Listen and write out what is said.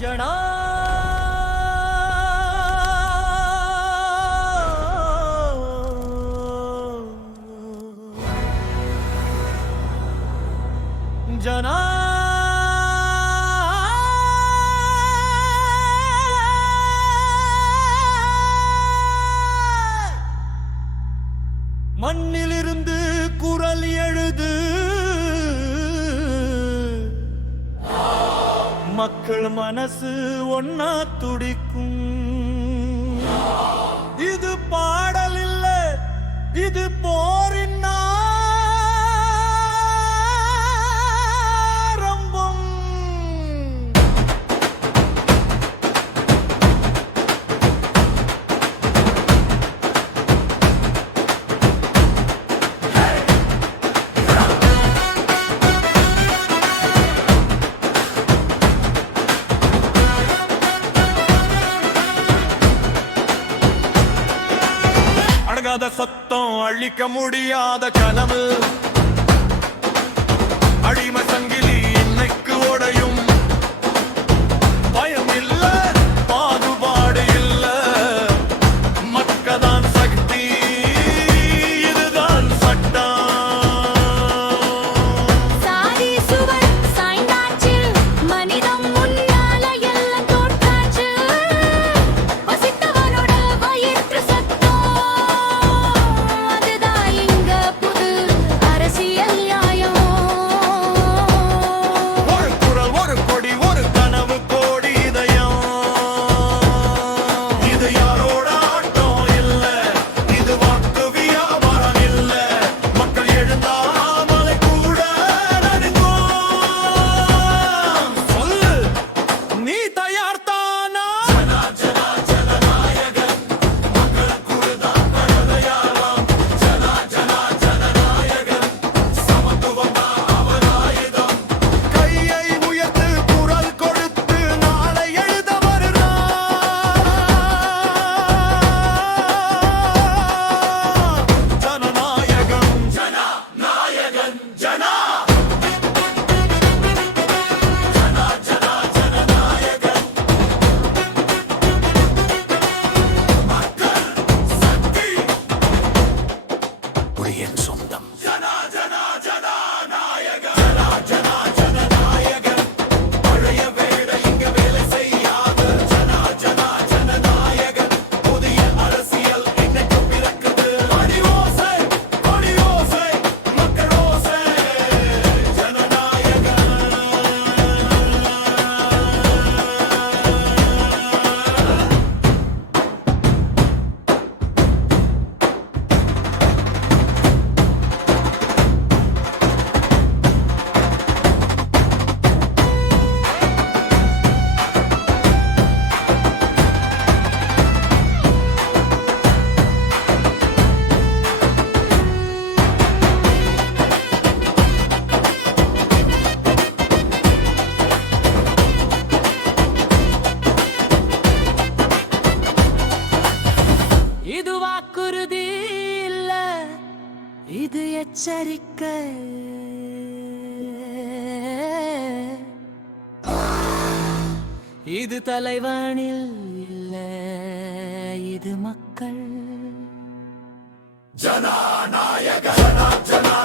ஜனா ஜனா மண்ணிலிருந்து குரல் எழுது மக்கள் மனசு ஒன்னா துடிக்கும். இது பாடல் இல்ல, இது போரின் ஆரம்பம். அடங்காத சத்தம், அழிக்க முடியாத கனவு, அடிமை சங்கிலி இன்னைக்கு உடையும். பயம் இல்ல, பாகுபாடு இல்ல, மக்கதான் சக்தி, இதுதான் சட்டம். சாரி சுவர் சாய்ந்தாச்சு, மனிதம் முன்னால எல்லாம் தோற்றாச்சு. பசித்தவனோட வயிற்று சத்தம், அதுதான் இங்க புது அரசியல் நியாயம். ஒரு குரல், ஒரு கொடி, ஒரு கனவு, கோடி இதயம். இது யாரோட ஆட்டம் இல்ல, இது வாக்கு வியாபாரம் இல்ல. மக்கள் எழுந்தாமலை கூட நடுங்கும். சொல்லு, நீ தயார் தானா? கையை உயர்த்து குரல் கொடுத்து நாளை எழுத வருகிறான். ஜனநாயகம், ஜனநாயகன், ஜனா புலியின் சொந்தம். ஜனா ஜனா ஜனநாயகம், ஜனா ஜனா ஜனநாயகம். பழைய வேட இங்க வேலை செய்யாது. ஜனா ஜனா ஜனநாயகம். புதிய அரசியல் இன்னைக்கு பிறக்குது. அடி ஓசை, கொடி ஓசை, மக்கள் ஓசை. ஜனநாயகம். இது வாக்குறுதி இல்ல, இது எச்சரிக்கை. இது தலைவனில் இல்ல, இது மக்கள். ஜனநாயக, ஜனா ஜனா